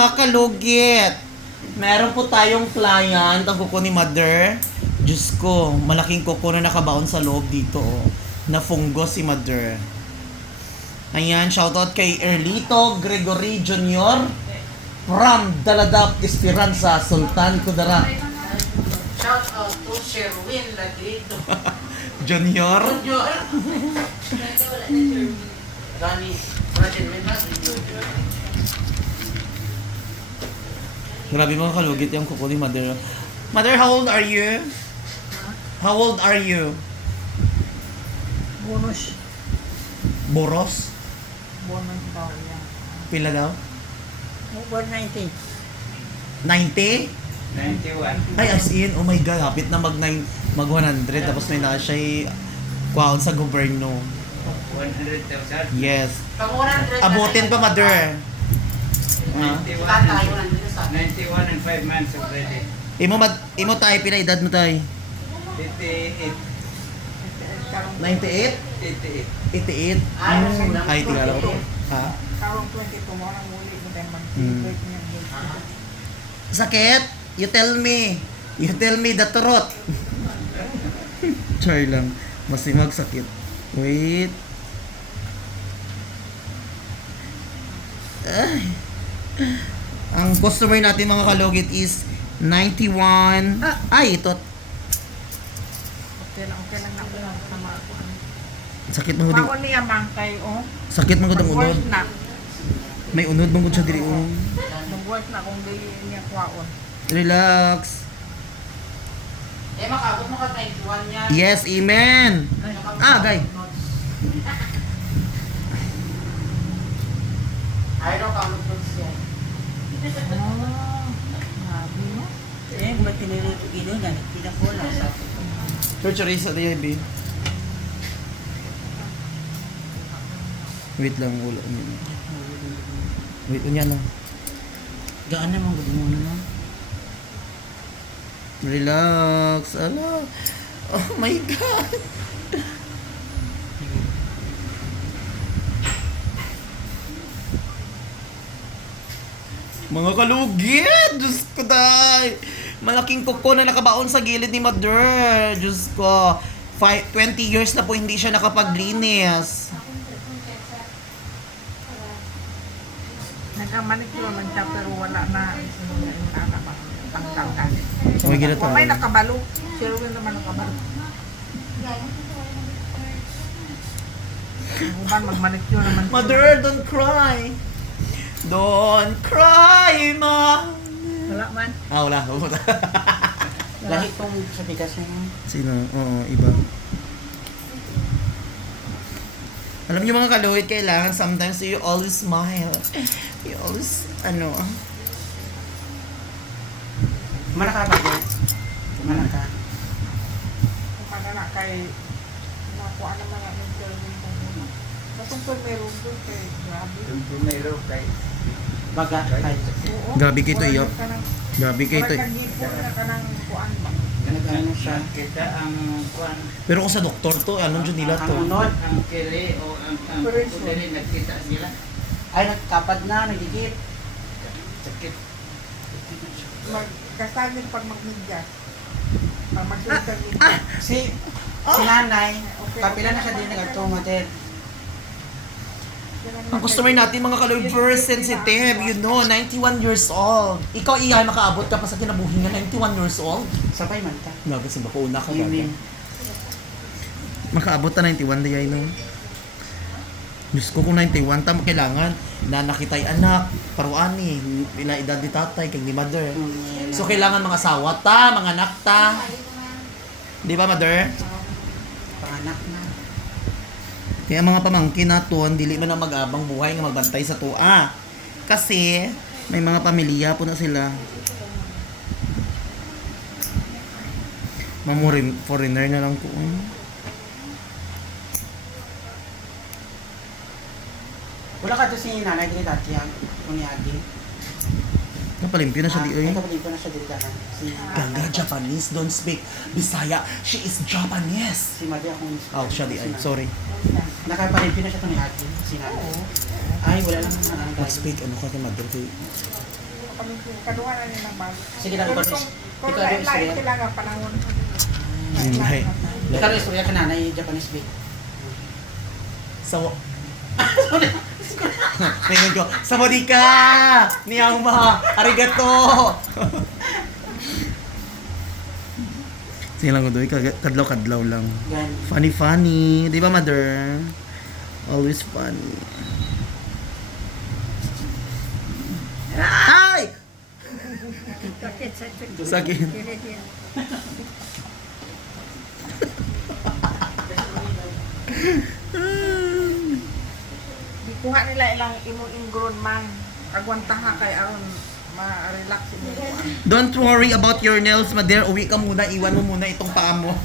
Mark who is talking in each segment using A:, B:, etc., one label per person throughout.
A: mga kalugit. Meron po tayong client, ang kuko ni Mother. Diyos ko, malaking kuko na nakabaon sa loob dito, oh. Na fungus si Mother. Ayan, shoutout kay Erlito Gregory Jr. from Daladap, Esperanza, Sultan Kudarat.
B: Shout out to Sherwin Lagrito.
A: Junior.
B: Rani, Rajen Menas,
A: Grabe mga kalugit yung kuko ni Mother. Mother, how old are you? How old are you?
C: Bonus.
A: Boros?
C: Bonus daw yan.
A: Pila daw?
C: 190.
A: 90?
B: 91.
A: Ay, as in, oh my God, hapit na mag 100, tapos may na siya kwaon sa gobyerno.
B: 100,000.
A: Yes.
B: Pag 100
A: Abutin pa, Mother.
B: 91 and 5 months already.
A: Imo tayo, pila edad mo tayo?
B: 88.
A: 98?
B: 88.
A: 88? Ay, tingala ko to. Ha?
C: Karong 22 mo nang muli mo tayo
A: Hmm.
C: mag-break niya.
A: Sakit? You tell me. You tell me the truth. Char lang. Masimag sakit. Wait. Ay. Ang customer natin mga kalugit is 91. Ay, ito.
C: Okay lang na ako lang sama ako.
A: Sakit mo din.
C: Bawal niya mang kay oh.
A: Sakit mo gudang unod.
C: Mag-work na.
A: May unod mong gud sa diri. Oh.
C: Mag-work na kung di niya kwaon.
A: Relax.
B: Eh, makabot mo ka 91 yan.
A: Yes, amen. Ah, gay.
B: I don't count it siya.
C: Grabe no?
D: Eh, ba't tinuluto ino na? Pinapola sa
A: Surgery sa DIB. Wait lang, ulo. Wait, unya na.
D: gaan naman gusto mo na.
A: Relax. Ala. Oh my God. Mga kalugit! Diyos ko, day! Malaking kuko na nakabaon sa gilid ni Mother. Diyos ko. 20 years na po hindi siya nakapaglinis.
C: Nagkamanicure man siya pero wala na tangtangkan.
A: May ginatawa.
C: May nakabalo. Sherwin naman nakabalo. Ang uban mag-manicure naman.
A: Mother, don't cry. Don't cry, ma.
C: Wala man.
A: Ah, wala.
D: Lahi kong sa bigas na yun.
A: Sino? Oo, iba. Alam niyo mga kaluhit, kailangan sometimes you always smile. You always, ano.
D: Kumana ka ba, Bert? Kumana ka.
C: Kung na kay nakuha naman namin Sherwin kung muna. Katong pag meron doon kay grabe.
B: Yung primero kay
D: Baga, kahit.
C: Oo.
A: Grabe kayo to, iyo.
C: Wala ka ng-
A: Grabe kayo
C: wala
A: to.
C: kang hipon na ka ng kuan ba?
D: Nag-ano siya.
B: kita ang kuan,
A: Pero kung sa doktor to, anong dyan nila to?
D: Ang unod.
B: ang kiri o ang kudiri nagkita sila.
D: Ay, nagkapad na, nagigit.
B: Sakit.
C: Kasagin pag magmidyas. Pag magsulit ang midyas.
D: Si nanay, kapila na siya din nagtumated.
A: Ang customer natin mga kaluhit, very sensitive, you know, 91 years old. Ikaw, iya, makaabot ka pa sa kinabuhi nga, 91 years old.
D: Sabay man ta.
A: Naga sa bako, una ka
D: Amen.
A: Makaabot na 91 di ay no. Diyos ko kung 91 tamo kailangan na nakitay anak, paruan ni ila edad ni tatay kay ni mother. So kailangan mga asawa ta, mga anak ta. Di ba, mother?
D: Panganak na.
A: Kaya mga pamangkin naton dili man na mag-abang buhay nga magbantay sa tuwa. Kasi may mga pamilya po na sila. Mamurin foreigner na lang ko.
D: Wala ka to si nanay din dati yan. Kung niagin.
A: Napalimpyo na siya di oy.
D: Kapalin ko na siya dito dyan. Si
A: Ganga Japanese, don't speak Bisaya. She is Japanese.
D: Si Madi akong
A: Oh, siya di ay. Sorry.
D: Nakapalin na siya kung niagin. Si nanay. Ay, wala lang na
A: Don't speak ano ka kay mother kay
C: kami kaduha na nilang balo.
D: Sige lang,
C: Pero
D: ikaw,
C: kung
D: ikaw,
C: lain-lain
D: istorya.
C: sila nga panahon.
A: Ay.
D: Ikaw rin istorya ka na na Japanese bake.
A: Sa Tingnan ko, sawadika! Niyama! Arigato! Sige lang ko doy, kadlaw-kadlaw lang.
D: Yan.
A: Funny. Di ba, mother? Always funny. Ay! Sakit.
C: Di kuha nila ilang imong ingrown man. Agwanta ha kay aron ma-relax mo.
A: Don't worry about your nails, mother. Uwi ka muna, iwan mo muna itong paa mo.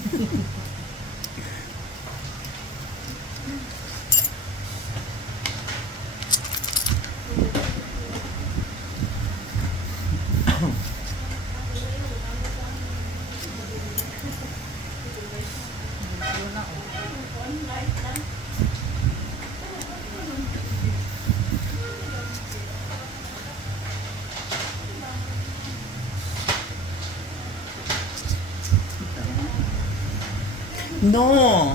A: No.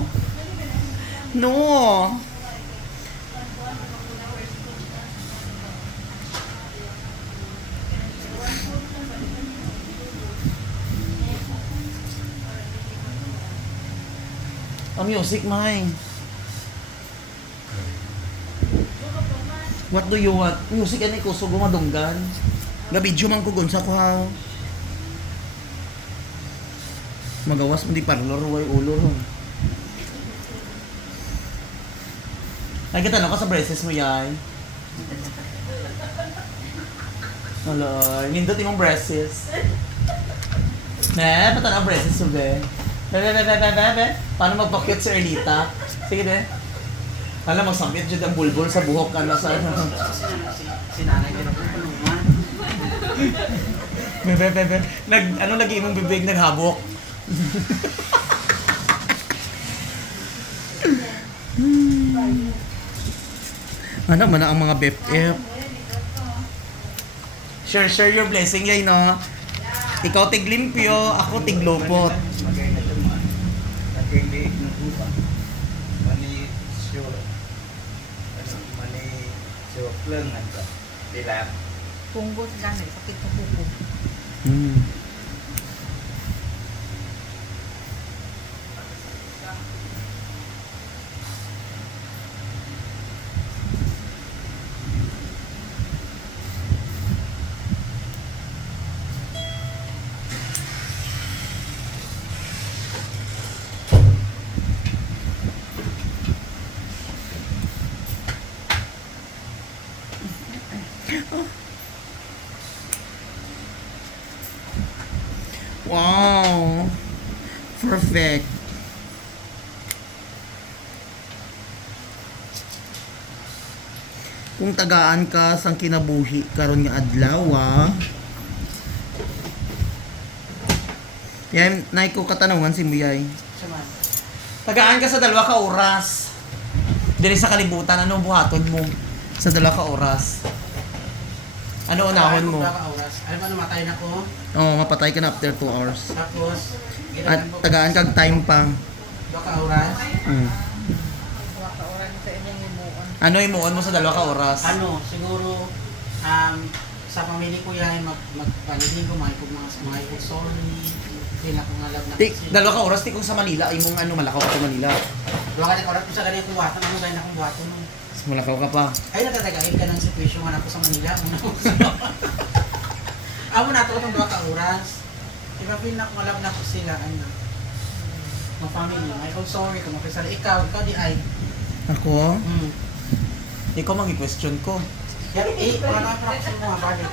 A: No. Ang music, Mai. What do you want? Music ani ko sugo madunggan. Gabidyo man ko gunsa ko ha. Magawas mo di parlor way ulo ron. Nagkatanaw ka sa braces mo yay. Aloy, nindot imong braces. Ne, patanaw braces mo be. Be. Paano magpakyut si Erlita? Sige de. Kala magsambit dyan ang bulbul sa buhok ka na sa
D: Si nanay ko na po tulungan.
A: Be. Ano lagi imong bibig naghabok? Ano man ang mga BFF? Share your blessing yay no. Ikaw tiglimpyo, ako tiglupot.
E: Hindi nubuha. Mani sure. Mani sure lang anta. Dilap.
C: Punggos gani sakit sa kuko.
A: Hmm. Wow. Perfect. Kung tagaan ka sang kinabuhi karon nga adlaw Yan, nay ko katanungan si Muyay.
D: Sama.
A: Tagaan ka sa 2 ka oras. Dili sa kalibutan, ano buhaton mo sa 2 ka oras? Ano unahon mo?
D: Oras. Alam mo, namatay na ko.
A: Oh, mapatay ka na after 2 hours.
D: Tapos,
A: At tagaan kag time pa.
D: 2 ka oras.
A: Mm.
C: Wa ka oras sa inyong imuon.
A: Ano imuon mo sa 2 ka oras?
D: Ano, siguro, sa pamilya ko yan, magpanigin ko, mga ipog sorry. Hindi na kong alam na
A: Tik, 2 ka oras tikong sa Manila, imong ano malakaw ka sa Manila.
D: Dua ka na oras ko sa ganyan kong wato, ano ganyan akong wato no.
A: Mas malakaw ka pa.
D: Ay, natatagain ka ng situation man ako sa Manila. Amo na ito itong 2 ka oras. Diba, feel na kung alam na ko sila, ano, mga family, may oh sorry, kung makisala, ikaw di ay.
A: Ako?
D: Hmm.
A: Ikaw magi-question ko.
D: Yan, wala na ako sa mga bagay.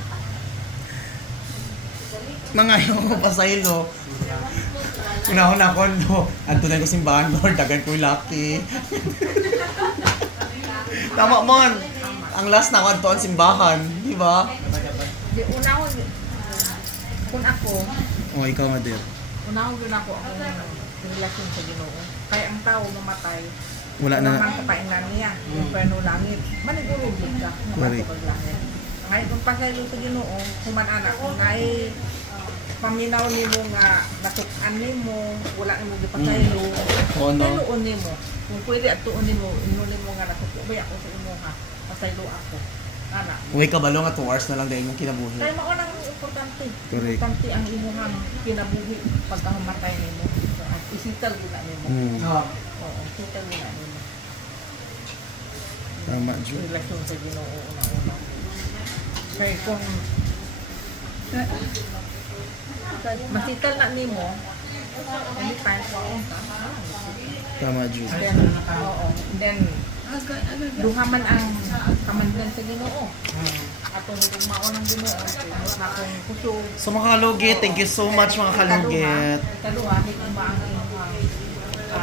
A: Mga yung pasaylo. Unahon ako, no. Anto na ko simbahan, Lord. Dagan ko yung lucky. Tama mon. Ang last na ako anto ang simbahan. Di ba?
C: Di unahon kun ako,
A: Ikaw nga din.
C: unahon yun ako ang relasyon sa Ginoo. Kaya ang tao mamatay,
A: Wala na.
C: naman kapaingan niya. Yung perno langit. Manigurugod ka.
A: Correct.
C: Napatupag langit. Ngayon kung pasaylo sa Ginoo, kuman anak kung nay paminaw nimo nga natukan nimo, wala nimo gipasaylo.
A: Oo, no?
C: Sayloon nimo. Kung pwede atuon nimo, inon nimo nga natukubay ako sa imo ha. Pasaylo ako. Anak.
A: Uy, kabalo nga 2 hours na lang dahil yung kinabuhi.
C: Kaya mao nang importante.
A: Correct.
C: Importante ang imong kinabuhi pagkahumatay nimo. Isital gina nimo.
D: Oo.
C: Oo, isital gina nimo.
A: Tama, Ju.
C: Relasyon sa Ginoo una-una. Kaya kung masital na nimo, hindi pa
A: Tama, Ju.
C: then, oo, then duhaman ang kamandan sa Ginoo. Atong hugmao ng Ginoo, na kung kusog.
A: So mga kalugit, thank you so much mga kalugit.
C: Ikaduha, higma ang